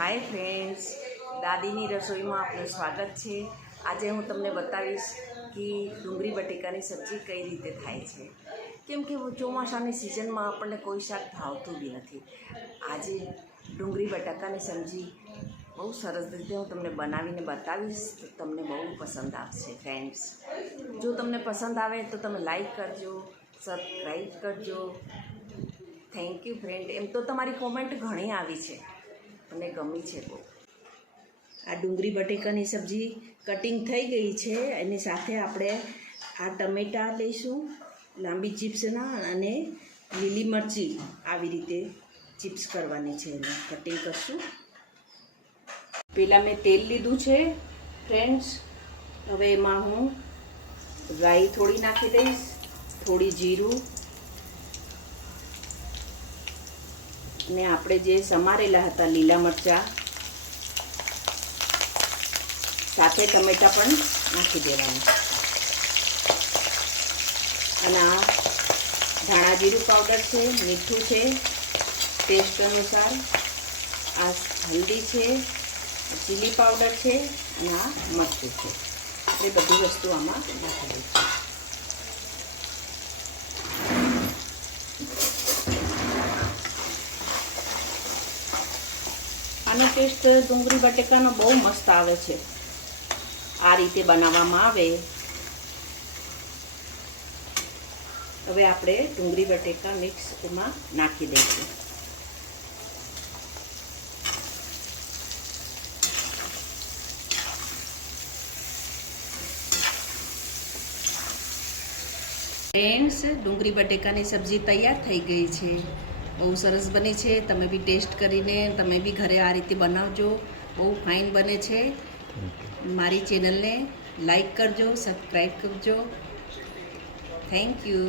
Hi friends, દાદીની રસોઈમાં આપનું સ્વાગત છે। આજે હું તમને બતાવીશ કે ડુંગળી બટેકાની સબ્જી કઈ રીતે થાય છે। કેમ કે ચોમાસાની સિઝનમાં આપણને કોઈ શાક ભાવતું બી નથી। આજે ડુંગળી બટાકાની સબ્જી બહુ સરસ રીતે હું તમને બનાવીને બતાવીશ, તો તમને બહુ પસંદ આવશે ફ્રેન્ડ્સ। જો તમને પસંદ આવે તો તમે લાઈક કરજો, સબસ્ક્રાઈબ કરજો। Thank you friend. એમ તો તમારી કોમેન્ટ ઘણી આવી છે, મને ગમી છે બહુ। આ ડુંગળી બટેકાની સબ્જી કટિંગ થઈ ગઈ છે, એની સાથે આપણે આ ટમેટાં લઈશું લાંબી ચિપ્સના, અને લીલી મરચી આવી રીતે ચિપ્સ કરવાની છે, એને કટિંગ કરશું। પહેલાં મેં તેલ લીધું છે ફ્રેન્ડ્સ। હવે એમાં હું રાઈ થોડી નાખી દઈશ, થોડી જીરું, ને આપણે જે સમારેલા હતા લીલા મરચાં, સાથે ટમેટાં પણ નાખી દેવાનું। અને આ ધાણા જીરું પાવડર છે, મીઠું છે ટેસ્ટ અનુસાર, આ હલ્દી છે, ચીલી પાવડર છે, અને આ મરચું છે। એ બધી વસ્તુ આમાં નાખી દઈશું। આનો ટેસ્ટ ડુંગળી બટેકાનો બહુ મસ્ત આવે છે, આ રીતે બનાવવામાં આવે। હવે આપણે ડુંગળી બટેકા મિક્સ એમાં નાખી દઈશું। ફ્રેન્ડ્સ, ડુંગળી બટેકાની સબ્જી તૈયાર થઈ ગઈ છે, બહુ સરસ બની છે। તમે બી ટેસ્ટ કરીને તમે બી ઘરે આ રીતે બનાવજો, બહુ ફાઇન બને છે। મારી ચેનલને લાઈક કરજો, સબસ્ક્રાઈબ કરજો। Thank you.